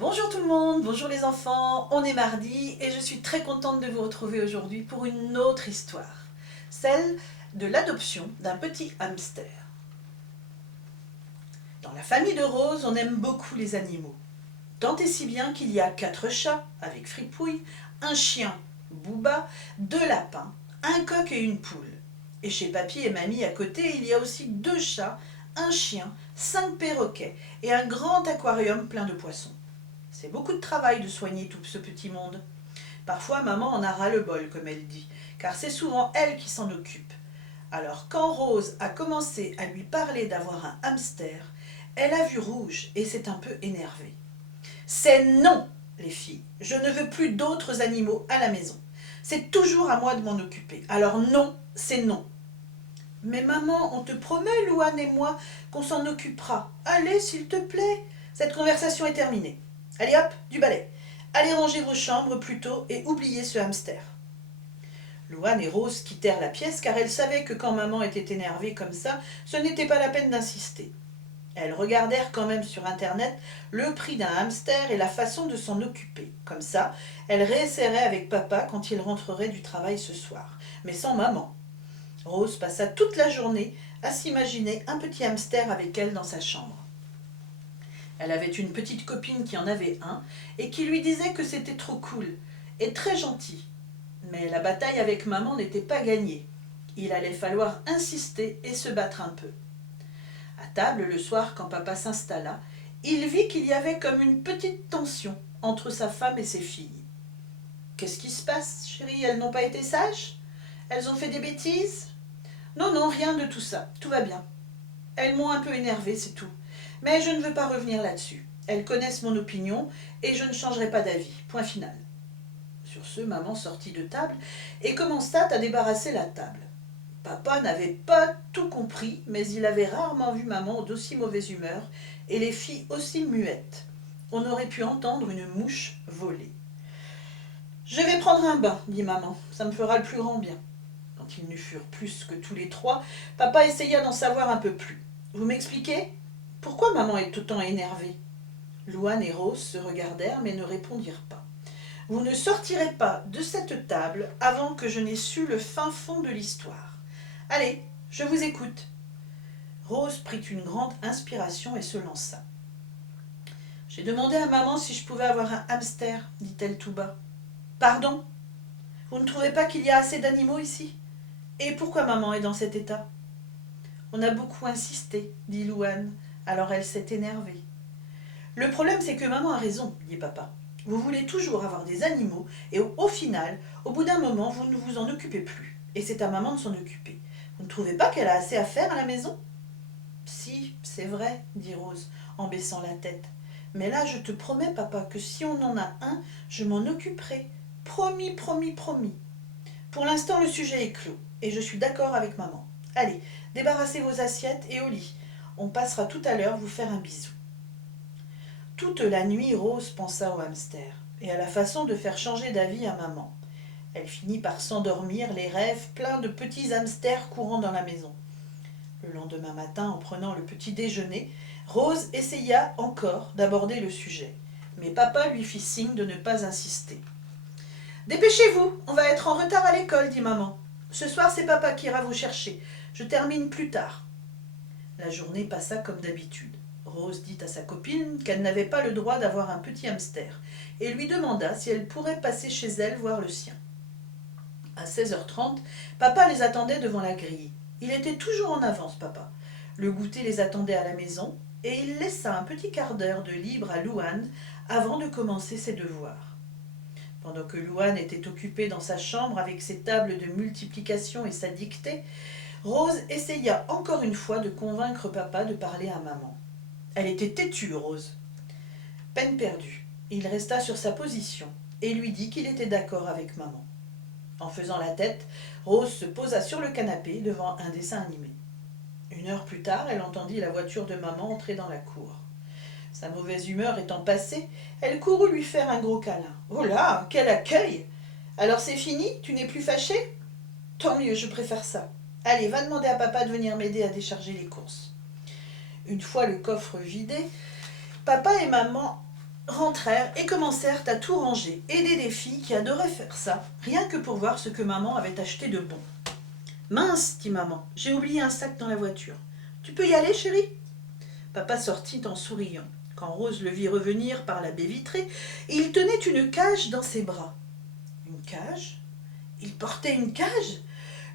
Bonjour tout le monde, bonjour les enfants, on est mardi et je suis très contente de vous retrouver aujourd'hui pour une autre histoire, celle de l'adoption d'un petit hamster. Dans la famille de Rose, on aime beaucoup les animaux, tant et si bien qu'il y a 4 chats avec Fripouille, un chien, Booba, 2 lapins, un coq et une poule. Et chez papy et mamie à côté, il y a aussi 2 chats, un chien, 5 perroquets et un grand aquarium plein de poissons. C'est beaucoup de travail de soigner tout ce petit monde. Parfois, maman en a ras-le-bol, comme elle dit, car c'est souvent elle qui s'en occupe. Alors, quand Rose a commencé à lui parler d'avoir un hamster, elle a vu rouge et s'est un peu énervée. C'est non, les filles. Je ne veux plus d'autres animaux à la maison. C'est toujours à moi de m'en occuper. Alors non, c'est non. Mais maman, on te promet, Louane et moi, qu'on s'en occupera. Allez, s'il te plaît. Cette conversation est terminée. Allez hop, du balai. Allez ranger vos chambres plutôt et oubliez ce hamster. Louane et Rose quittèrent la pièce car elles savaient que quand maman était énervée comme ça, ce n'était pas la peine d'insister. Elles regardèrent quand même sur internet le prix d'un hamster et la façon de s'en occuper. Comme ça, elles réessayeraient avec papa quand il rentrerait du travail ce soir. Mais sans maman. Rose passa toute la journée à s'imaginer un petit hamster avec elle dans sa chambre. Elle avait une petite copine qui en avait un et qui lui disait que c'était trop cool et très gentil. Mais la bataille avec maman n'était pas gagnée. Il allait falloir insister et se battre un peu. À table, le soir, quand papa s'installa, il vit qu'il y avait comme une petite tension entre sa femme et ses filles. « Qu'est-ce qui se passe, chérie? Elles n'ont pas été sages? Elles ont fait des bêtises ?» Non, non, rien de tout ça, tout va bien. Elles m'ont un peu énervée, c'est tout. Mais je ne veux pas revenir là-dessus. Elles connaissent mon opinion et je ne changerai pas d'avis. Point final. Sur ce, maman sortit de table et commença à débarrasser la table. Papa n'avait pas tout compris, mais il avait rarement vu maman d'aussi mauvaise humeur et les filles aussi muettes. On aurait pu entendre une mouche voler. « Je vais prendre un bain, dit maman, ça me fera le plus grand bien. » Quand ils ne furent plus que tous les trois, papa essaya d'en savoir un peu plus. « Vous m'expliquez? Pourquoi maman est autant énervée ?» Louane et Rose se regardèrent mais ne répondirent pas. « Vous ne sortirez pas de cette table avant que je n'ai su le fin fond de l'histoire. Allez, je vous écoute. » Rose prit une grande inspiration et se lança. « J'ai demandé à maman si je pouvais avoir un hamster, dit-elle tout bas. Pardon? Vous ne trouvez pas qu'il y a assez d'animaux ici? Et pourquoi maman est dans cet état? » On a beaucoup insisté, dit Louane, alors elle s'est énervée. Le problème, c'est que maman a raison, dit papa. Vous voulez toujours avoir des animaux et au final, au bout d'un moment, vous ne vous en occupez plus. Et c'est à maman de s'en occuper. Vous ne trouvez pas qu'elle a assez à faire à la maison? Si, c'est vrai, dit Rose, en baissant la tête. Mais là, je te promets, papa, que si on en a un, je m'en occuperai. Promis, promis, promis. Pour l'instant, le sujet est clos, et je suis d'accord avec maman. Allez, débarrassez vos assiettes et au lit. On passera tout à l'heure vous faire un bisou. Toute la nuit, Rose pensa au hamster et à la façon de faire changer d'avis à maman. Elle finit par s'endormir, les rêves pleins de petits hamsters courant dans la maison. Le lendemain matin, en prenant le petit déjeuner, Rose essaya encore d'aborder le sujet. Mais papa lui fit signe de ne pas insister. « Dépêchez-vous, on va être en retard à l'école, dit maman. Ce soir, c'est papa qui ira vous chercher. Je termine plus tard. » La journée passa comme d'habitude. Rose dit à sa copine qu'elle n'avait pas le droit d'avoir un petit hamster et lui demanda si elle pourrait passer chez elle voir le sien. À 16h30, papa les attendait devant la grille. Il était toujours en avance, papa. Le goûter les attendait à la maison et il laissa un petit quart d'heure de libre à Louane avant de commencer ses devoirs. Pendant que Louane était occupée dans sa chambre avec ses tables de multiplication et sa dictée, Rose essaya encore une fois de convaincre papa de parler à maman. Elle était têtue, Rose. Peine perdue. Il resta sur sa position et lui dit qu'il était d'accord avec maman. En faisant la tête, Rose se posa sur le canapé devant un dessin animé. 1 heure plus tard, elle entendit la voiture de maman entrer dans la cour. Sa mauvaise humeur étant passée, elle courut lui faire un gros câlin. « Oh là, quel accueil! Alors c'est fini? Tu n'es plus fâchée? Tant mieux, je préfère ça. Allez, va demander à papa de venir m'aider à décharger les courses. » Une fois le coffre vidé, papa et maman rentrèrent et commencèrent à tout ranger, aider des filles qui adoraient faire ça, rien que pour voir ce que maman avait acheté de bon. Mince, dit maman, j'ai oublié un sac dans la voiture. Tu peux y aller, chérie? Papa sortit en souriant. Quand Rose le vit revenir par la baie vitrée, il tenait une cage dans ses bras. Une cage? Il portait une cage?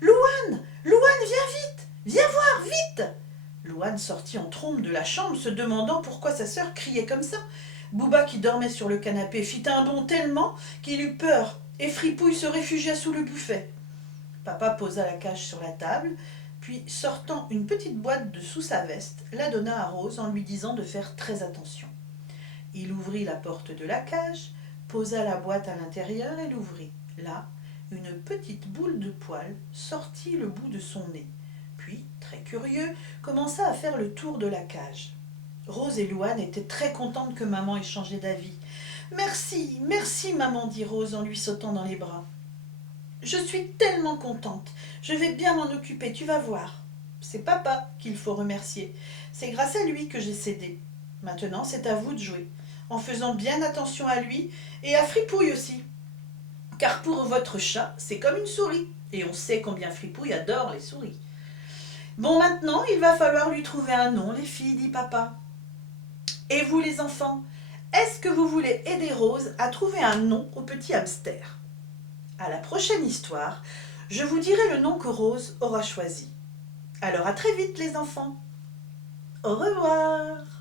Louane, Louane, viens vite! Viens voir, vite! Louane sortit en trombe de la chambre, se demandant pourquoi sa sœur criait comme ça. Bouba, qui dormait sur le canapé, fit un bond tellement qu'il eut peur, et Fripouille se réfugia sous le buffet. Papa posa la cage sur la table, puis, sortant une petite boîte de sous sa veste, la donna à Rose en lui disant de faire très attention. Il ouvrit la porte de la cage, posa la boîte à l'intérieur et l'ouvrit. Là, une petite boule de poil sortit le bout de son nez. Puis, très curieux, commença à faire le tour de la cage. Rose et Louane étaient très contentes que maman ait changé d'avis. « Merci, merci, maman, dit Rose en lui sautant dans les bras. Je suis tellement contente. Je vais bien m'en occuper, tu vas voir. C'est papa qu'il faut remercier. C'est grâce à lui que j'ai cédé. Maintenant, c'est à vous de jouer, en faisant bien attention à lui et à Fripouille aussi. Car pour votre chat, c'est comme une souris. Et on sait combien Fripouille adore les souris. Bon, maintenant, il va falloir lui trouver un nom, les filles, dit papa. Et vous, les enfants, est-ce que vous voulez aider Rose à trouver un nom au petit hamster? À la prochaine histoire, je vous dirai le nom que Rose aura choisi. Alors à très vite les enfants. Au revoir.